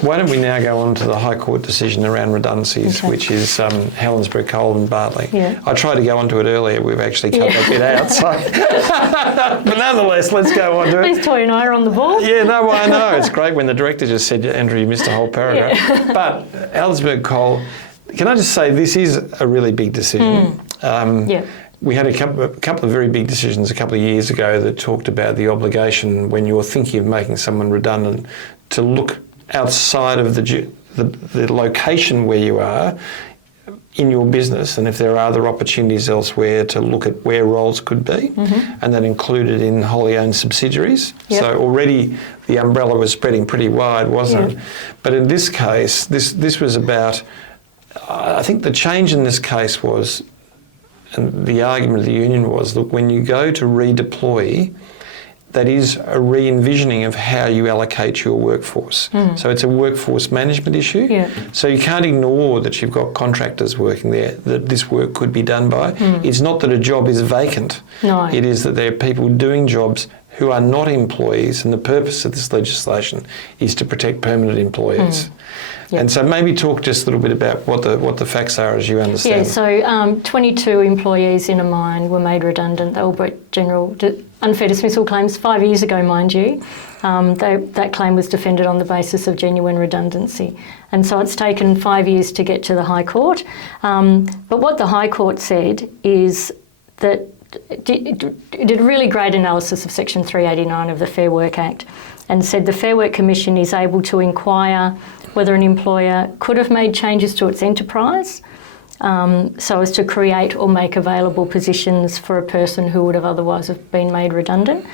Why don't we now go on to the High Court decision around redundancies, which is Helensburgh, Cole and Bartley. Yeah. I tried to go onto it earlier. We've actually cut that bit out. So. But nonetheless, let's go on to it. At least Toy and I are on the ball. Yeah, no, I know. It's great when the director just said, Andrew, you missed a whole paragraph. Yeah. But Helensburgh, Cole, can I just say this is a really big decision. We had a couple of very big decisions a couple of years ago that talked about the obligation when you're thinking of making someone redundant to look outside of the location where you are in your business, and if there are other opportunities elsewhere, to look at where roles could be, and that included in wholly owned subsidiaries. Yep. So already the umbrella was spreading pretty wide, wasn't it? But in this case, this was about, I think the change in this case was, and the argument of the union was, look, when you go to redeploy, that is a re-envisioning of how you allocate your workforce. So it's a workforce management issue. Yeah. So you can't ignore that you've got contractors working there that this work could be done by. It's not that a job is vacant. No. It is that there are people doing jobs who are not employees, and the purpose of this legislation is to protect permanent employees. Yep. And so maybe talk just a little bit about what the facts are as you understand. Yeah, so 22 employees in a mine were made redundant. They all brought general unfair dismissal claims 5 years ago, mind you. That claim was defended on the basis of genuine redundancy. And so it's taken 5 years to get to the High Court. But what the High Court said is that it did a really great analysis of Section 389 of the Fair Work Act and said the Fair Work Commission is able to inquire whether an employer could have made changes to its enterprise so as to create or make available positions for a person who would have otherwise have been made redundant.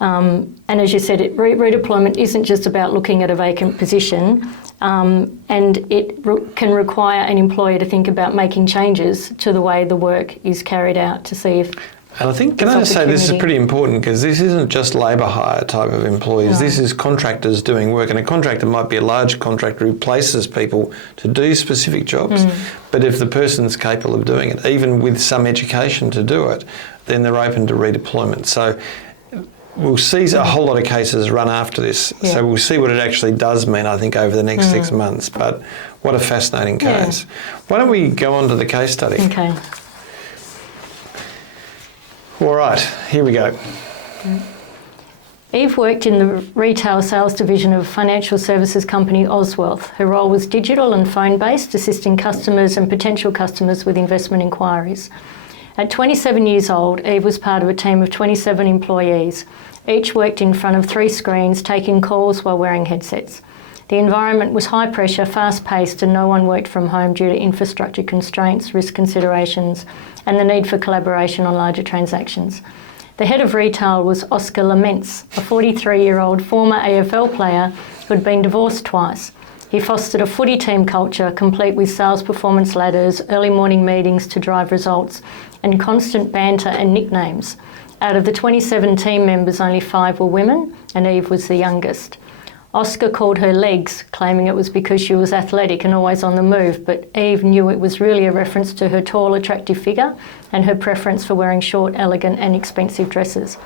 And as you said, redeployment isn't just about looking at a vacant position, and it can require an employer to think about making changes to the way the work is carried out to see if. And I think, can I just say this is pretty important, because this isn't just labour hire type of employees. No. This is contractors doing work, and a contractor might be a large contractor who places people to do specific jobs. But if the person's capable of doing it, even with some education to do it, then they're open to redeployment. So we'll see a whole lot of cases run after this. Yeah. So we'll see what it actually does mean, I think, over the next 6 months. But what a fascinating case. Why don't we go on to the case study? Okay. All right, here we go. Eve worked in the retail sales division of financial services company Oswealth. Her role was digital and phone-based, assisting customers and potential customers with investment inquiries. At 27 years old, Eve was part of a team of 27 employees. Each worked in front of 3 screens, taking calls while wearing headsets. The environment was high pressure, fast-paced, and no one worked from home due to infrastructure constraints, risk considerations, and the need for collaboration on larger transactions. The head of retail was Oscar Laments, a 43-year-old former AFL player who had been divorced twice. He fostered a footy team culture complete with sales performance ladders, early morning meetings to drive results, and constant banter and nicknames. Out of the 27 team members, only 5 were women, and Eve was the youngest. Oscar called her legs, claiming it was because she was athletic and always on the move, but Eve knew it was really a reference to her tall, attractive figure and her preference for wearing short, elegant and expensive dresses.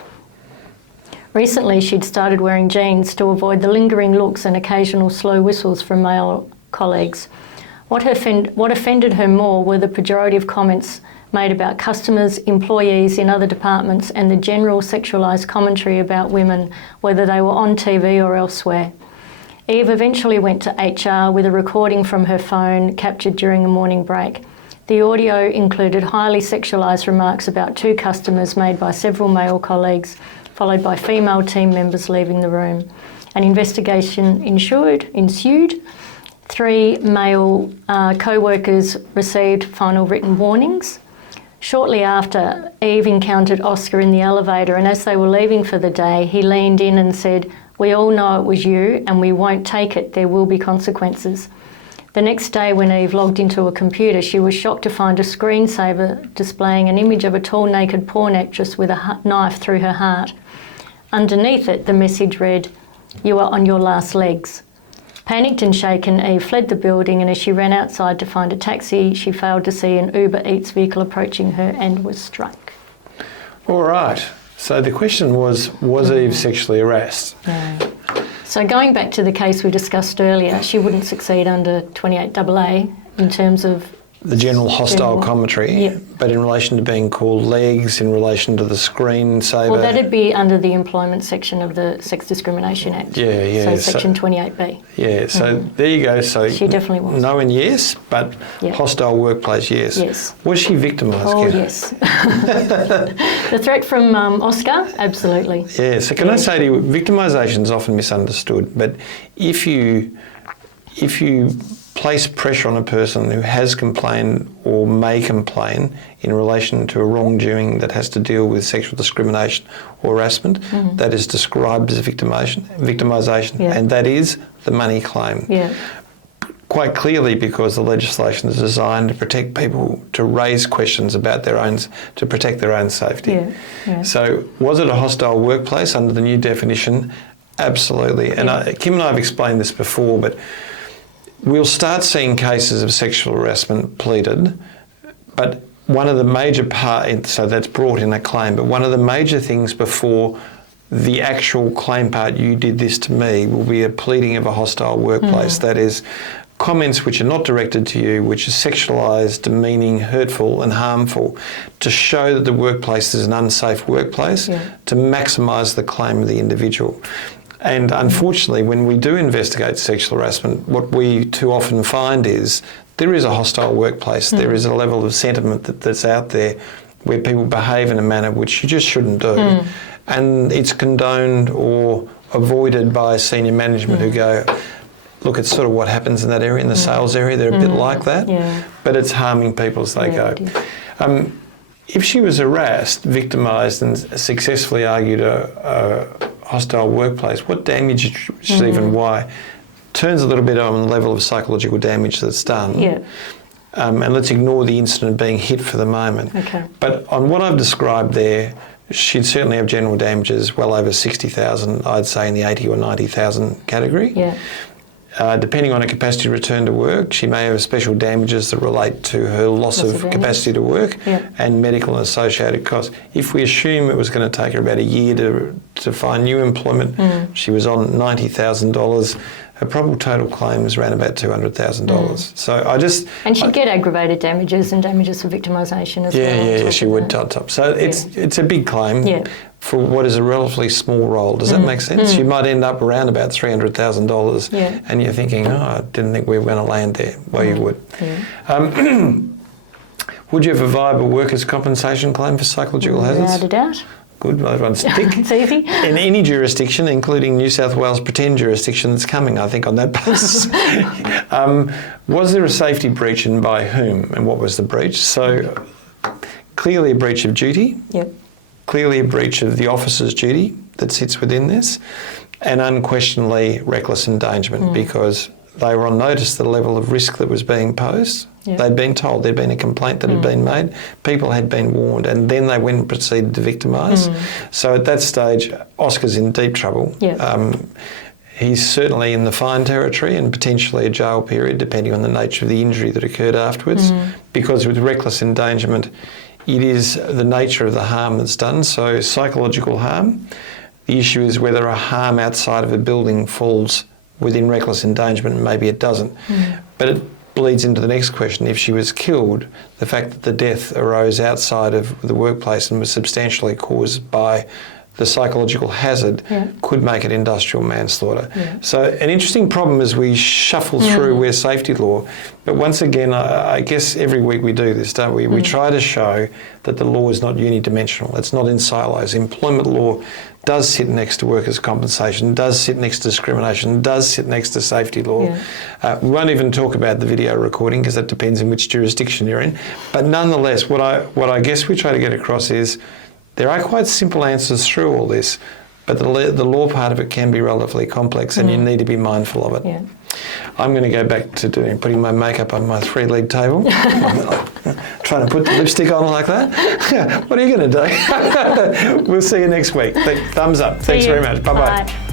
Recently, she'd started wearing jeans to avoid the lingering looks and occasional slow whistles from male colleagues. What offended her more were the pejorative comments made about customers, employees in other departments, and the general sexualised commentary about women, whether they were on TV or elsewhere. Eve eventually went to HR with a recording from her phone captured during a morning break. The audio included highly sexualised remarks about 2 customers made by several male colleagues, followed by female team members leaving the room. An investigation ensued. 3 male co-workers received final written warnings. Shortly after, Eve encountered Oscar in the elevator, and as they were leaving for the day, he leaned in and said, "We all know it was you and we won't take it. There will be consequences." The next day, when Eve logged into a computer, she was shocked to find a screensaver displaying an image of a tall naked porn actress with a knife through her heart. Underneath it, the message read, "You are on your last legs." Panicked and shaken, Eve fled the building, and as she ran outside to find a taxi, she failed to see an Uber Eats vehicle approaching her and was struck. All right. So the question was Eve sexually harassed? No. So going back to the case we discussed earlier, she wouldn't succeed under 28AA in terms of the general hostile commentary, yeah. but in relation to being called legs, in relation to the screensaver. Well, that'd be under the employment section of the Sex Discrimination Act. Yeah. So Section 28B. Yeah, so there you go. So she definitely was. No and yes, but hostile workplace, yes. Yes. Was she victimised? Oh, yes. The threat from Oscar, absolutely. Yeah, so can I say to you, victimisation is often misunderstood, but if you place pressure on a person who has complained or may complain in relation to a wrongdoing that has to deal with sexual discrimination or harassment, that is described as victimisation, and that is the money claim. Yeah. Quite clearly, because the legislation is designed to protect people, to raise questions about their own, to protect their own safety. Yeah. So was it a hostile workplace under the new definition? Absolutely. And Kim and I have explained this before, but we'll start seeing cases of sexual harassment pleaded, but one of the major so that's brought in a claim, but one of the major things before the actual claim part, you did this to me, will be a pleading of a hostile workplace. That is, comments which are not directed to you, which are sexualised, demeaning, hurtful and harmful, to show that the workplace is an unsafe workplace, to maximise the claim of the individual. And unfortunately, when we do investigate sexual harassment, what we too often find is there is a hostile workplace. There is a level of sentiment that's out there where people behave in a manner which you just shouldn't do. And it's condoned or avoided by senior management who go, look, it's sort of what happens in that area, in the sales area. They're a bit like that, but it's harming people as they go. If she was harassed, victimised and successfully argued a hostile workplace, what damage is even why? Turns a little bit on the level of psychological damage that's done. Yeah. And let's ignore the incident of being hit for the moment. Okay. But on what I've described there, she'd certainly have general damages well over 60,000, I'd say in the 80 or 90,000 category. Yeah. Depending on her capacity to return to work, she may have special damages that relate to her loss of capacity to work and medical and associated costs. If we assume it was going to take her about a year to find new employment, she was on $90,000. Her probable total claim is around about $200,000. So And she'd get aggravated damages and damages for victimisation as well. Yeah, she would top. So it's a big claim for what is a relatively small role. Does that make sense? You might end up around about $300,000 and you're thinking, I didn't think we were going to land there. Well, you would. Yeah. Would you have a viable workers' compensation claim for psychological hazards? Without a doubt. Good, everyone's tick. It's easy. In any jurisdiction, including New South Wales pretend jurisdiction that's coming, I think, on that basis. Was there a safety breach and by whom and what was the breach? So clearly a breach of duty. Yep. Clearly a breach of the officer's duty that sits within this, and unquestionably reckless endangerment because they were on notice the level of risk that was being posed. Yep. They'd been told, there'd been a complaint that had been made, people had been warned, and then they went and proceeded to victimise. So at that stage, Oscar's in deep trouble. Yep. He's certainly in the fine territory and potentially a jail period, depending on the nature of the injury that occurred afterwards, because with reckless endangerment, it is the nature of the harm that's done. So psychological harm, the issue is whether a harm outside of a building falls within reckless endangerment, and maybe it doesn't. But it bleeds into the next question. If she was killed, the fact that the death arose outside of the workplace and was substantially caused by the psychological hazard could make it industrial manslaughter. So an interesting problem as we shuffle through where's safety law. But once again, I guess every week we do this, don't we? We try to show that the law is not unidimensional. It's not in silos. Employment law does sit next to workers' compensation, does sit next to discrimination, does sit next to safety law. We won't even talk about the video recording because that depends on which jurisdiction you're in. But nonetheless, what I guess we try to get across is there are quite simple answers through all this, but the law part of it can be relatively complex and you need to be mindful of it. I'm going to go back to putting my makeup on my 3-legged table. Trying to put the lipstick on like that. What are you going to do? We'll see you next week. Thumbs up. Thanks very much. Bye-bye.